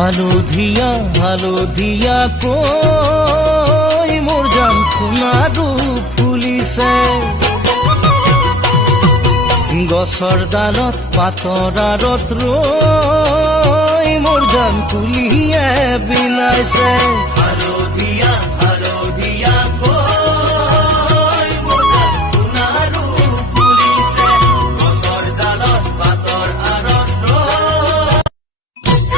হালধীয়া হালধীয়া কৈ মোৰ জান সোণাৰু ফুলিছে গছৰ ডালত পাতৰ আঁৰত ৰৈ মোৰ জান কুলিয়ে বিনাইছে হালধীয়া